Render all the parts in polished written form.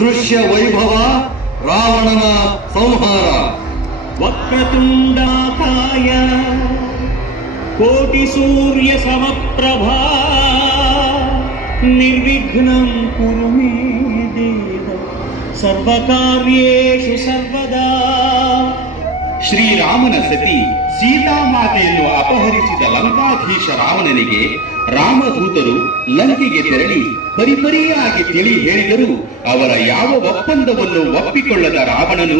ದೃಶ್ಯ ವೈಭವ, ರಾವಣನ ಸಂಹಾರ. ವಕ್ರತುಂಡಾಕಾಯ ಕೋಟಿ ಸೂರ್ಯ ಸಮಪ್ರಭಾ ನಿರ್ವಿಘ್ನಂ ಕುರು ಮೇ ದೇವ ಸರ್ವಕಾರ್ಯೇಷು ಸರ್ವದಾ. ಶ್ರೀರಾಮನ ಸತಿ ಸೀತಾಮಾತೆಯನ್ನು ಅಪಹರಿಸಿದ ಲಂಕಾಧೀಶ ರಾವಣನಿಗೆ ರಾಮದೂತರು ಲಂಕೆಗೆ ತೆರಳಿ ಪರಿಪರಿಯಾಗಿ ತಿಳಿ ಹೇಳಿದರೂ ಅವರ ಯಾವ ಒಪ್ಪಂದವನ್ನು ಒಪ್ಪಿಕೊಳ್ಳದ ರಾವಣನು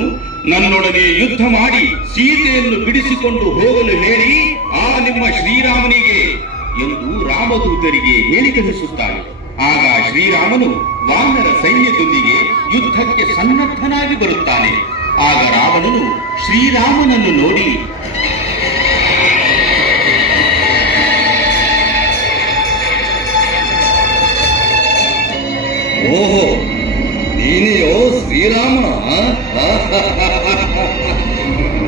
ನನ್ನೊಡನೆ ಯುದ್ಧ ಮಾಡಿ ಸೀತೆಯನ್ನು ಬಿಡಿಸಿಕೊಂಡು ಹೋಗಲು ಹೇಳಿ ಆ ನಿಮ್ಮ ಶ್ರೀರಾಮನಿಗೆ ಎಂದು ರಾಮದೂತರಿಗೆ ಹೇಳಿ ಕಳಿಸುತ್ತಾನೆ. ಆಗ ಶ್ರೀರಾಮನು ವಾನರ ಸೈನ್ಯದೊಂದಿಗೆ ಯುದ್ಧಕ್ಕೆ ಸನ್ನದ್ಧನಾಗಿ ಬರುತ್ತಾನೆ. ಆಗ ರಾವಣನು ಶ್ರೀರಾಮನನ್ನು ನೋಡಿ, ಓಹೋ, ನೀನೆಯೋ ಶ್ರೀರಾಮ?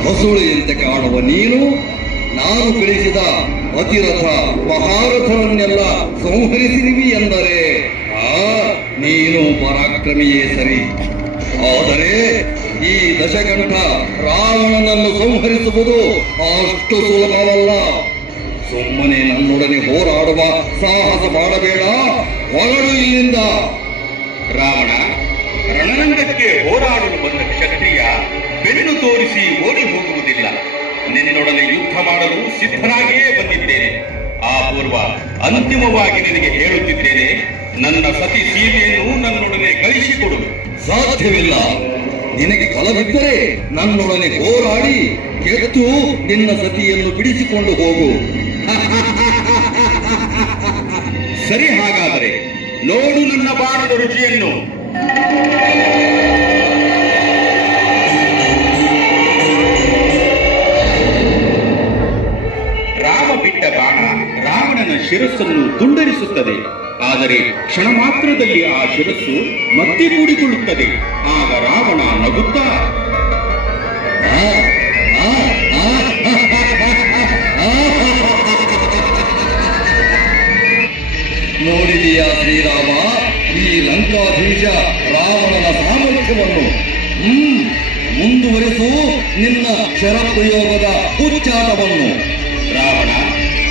ಹಸುಳೆಯಂತೆ ಕಾಣುವ ನೀನು ನಾನು ಕಳಿಸಿದ ಅತಿರಥ ಮಹಾರಥರನ್ನೆಲ್ಲ ಸಂಹರಿಸಿರುವಿ ಎಂದರೆ ನೀನು ಪರಾಕ್ರಮಿಯೇ ಸರಿ. ಆದರೆ ಈ ದಶಕಂಠ ರಾವಣನನ್ನು ಸಂಹರಿಸುವುದು ಅಷ್ಟು ಸುಲಭವಲ್ಲ. ಸುಮ್ಮನೆ ನನ್ನೊಡನೆ ಹೋರಾಡುವ ಸಾಹಸ ಮಾಡಬೇಡ, ಹೊರಡು ಇಲ್ಲಿಂದ. ರಾವಣ, ರಣರಂಗಕ್ಕೆ ಹೋರಾಡಲು ಬಂದ ಕ್ಷತ್ರಿಯ ಬೆನ್ನು ತೋರಿಸಿ ಓಡಿ ಹೋಗುವುದಿಲ್ಲ. ನಿನ್ನೊಡನೆ ಯುದ್ಧ ಮಾಡಲು ಸಿದ್ಧನಾಗಿಯೇ ಬಂದಿದ್ದೇನೆ. ಆ ಪೂರ್ವ ಅಂತಿಮವಾಗಿ ನಿನಗೆ ಹೇಳುತ್ತಿದ್ದೇನೆ, ನನ್ನ ಸತಿ ಸೀತೆಯನ್ನು ನನ್ನೊಡನೆ ಕಳಿಸಿಕೊಡು. ಸಾಧ್ಯವಿಲ್ಲ. ನಿನಗೆ ಫಲವಿದ್ದರೆ ನನ್ನೊಡನೆ ಹೋರಾಡಿ ಗೆದ್ದು ನಿನ್ನ ಸತಿಯನ್ನು ಬಿಡಿಸಿಕೊಂಡು ಹೋಗು. ಸರಿ, ಹಾಗಾದರೆ ನೋಡು ನನ್ನ ಬಾಣದ ರುಚಿಯನ್ನು. ರಾಮ ಬಿಟ್ಟ ಬಾಣ ರಾವಣನ ಶಿರಸ್ಸನ್ನು ತುಂಡರಿಸುತ್ತದೆ. ಆದರೆ ಕ್ಷಣ ಮಾತ್ರದಲ್ಲಿ ಆ ಶಿರಸ್ಸು ಮತ್ತೆ ಕೂಡಿಕೊಳ್ಳುತ್ತದೆ. ಆಗ ರಾವಣ ನಗುತ್ತಾ, ನೋಡಿದೆಯಾ ಶ್ರೀರಾಮ ಈ ಲಂಕಾಧೀಶ ರಾವಣನ ಸಾಮರ್ಥ್ಯವನ್ನು? ಮುಂದುವರಿಸು ನಿನ್ನ ಶರಪ್ರಯೋಗದ ಉಚ್ಚಾಟವನ್ನು. ರಾವಣ,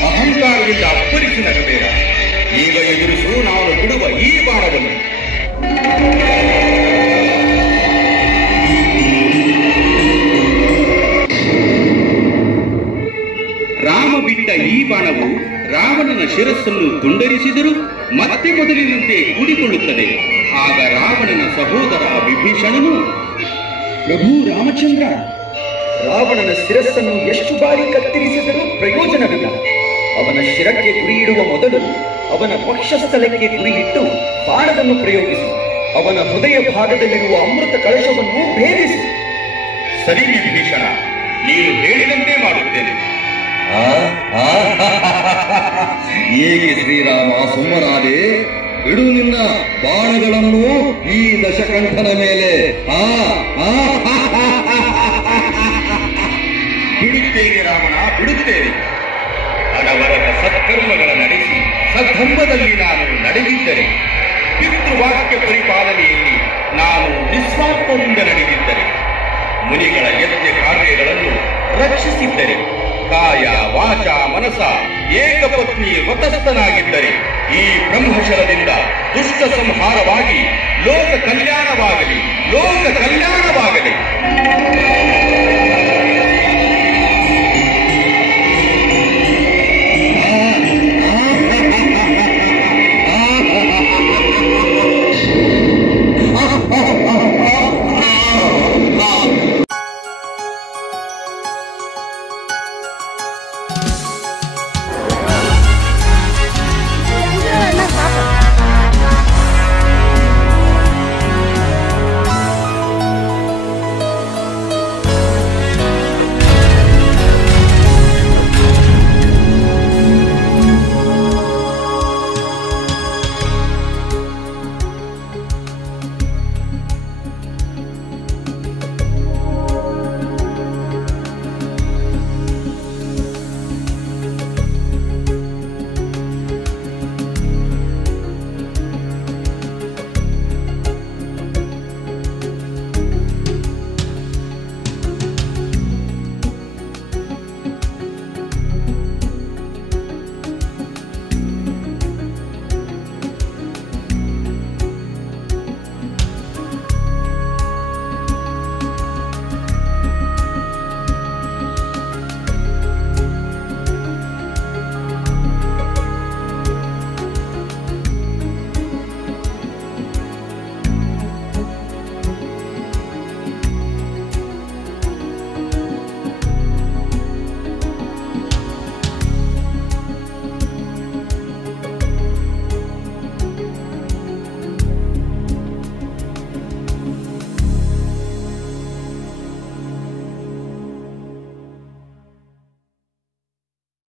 ಅಹಂಕಾರದಿಂದ ಅಪ್ಪರಿಸಿ ನಗಬೇಡ. ಈಗ ಎದುರಿಸು ನಾನು ಬಿಡುವ ಈ ಬಾಣವನ್ನು. ರಾಮ ಬಿಟ್ಟ ಈ ಬಾಣವು ರಾವಣನ ಶಿರಸ್ಸನ್ನು ತುಂಡರಿಸಿದರೂ ಮತ್ತೆ ಮೊದಲಿನಂತೆ ಕೂಡಿಕೊಳ್ಳುತ್ತದೆ. ಆಗ ರಾವಣನ ಸಹೋದರ ವಿಭೀಷಣನು, ಪ್ರಭು ರಾಮಚಂದ್ರ, ರಾವಣನ ಶಿರಸ್ಸನ್ನು ಎಷ್ಟು ಬಾರಿ ಕತ್ತರಿಸಿದರೂ ಪ್ರಯೋಜನವಿಲ್ಲ. ಅವನ ಶಿರಕ್ಕೆ ಗುರಿಯಿಡುವ ಮೊದಲು ಅವನ ವಕ್ಷಸ್ಥಲಕ್ಕೆ ಗುರಿಯಿಟ್ಟು ಬಾಣವನ್ನು ಪ್ರಯೋಗಿಸಿ ಅವನ ಹೃದಯ ಭಾಗದಲ್ಲಿರುವ ಅಮೃತ ಕಳಶವನ್ನು ಭೇದಿಸಿ. ಸರಿ ವಿಭೀಷಣ, ನೀನು ಹೇಳಿದಂತೆ ಮಾಡುತ್ತೇನೆ. ಏಕೆ ಶ್ರೀರಾಮ ಸುಮ್ಮನಾದೆ? ಬಿಡು ನಿನ್ನ ಬಾಣಗಳನ್ನು ಈ ದಶಕಂಠನ ಮೇಲೆ. ಬಿಡುತ್ತೇನೆ ರಾವಣ, ಬಿಡುತ್ತೇನೆ. ಅನವರತ ಸತ್ಕರ್ಮಗಳ ನಡೆಸಿ ಸದ್ಧರ್ಮದಲ್ಲಿ ನಾನು ನಡೆದಿದ್ದರೆ, ಪಿತೃವಾಕ್ಯ ಪರಿಪಾಲನೆಯಲ್ಲಿ ನಾನು ನಿಸ್ವಾರ್ಥದಿಂದ ನಡೆದಿದ್ದರೆ, ಮುನಿಗಳ ಯಜ್ಞ ಕಾರ್ಯಗಳನ್ನು ರಕ್ಷಿಸಿದ್ದರೆ, ಕಾಯ ವಾಚ ಮನಸ ಏಕಪತ್ನಿ ವ್ರತಸ್ಥನಾಗಿದ್ದರೆ, ಈ ಬ್ರಹ್ಮಶರದಿಂದ ದುಷ್ಟ ಸಂಹಾರವಾಗಿ ಲೋಕ ಕಲ್ಯಾಣವಾಗಲಿ, ಲೋಕ ಕಲ್ಯಾಣವಾಗಲಿ.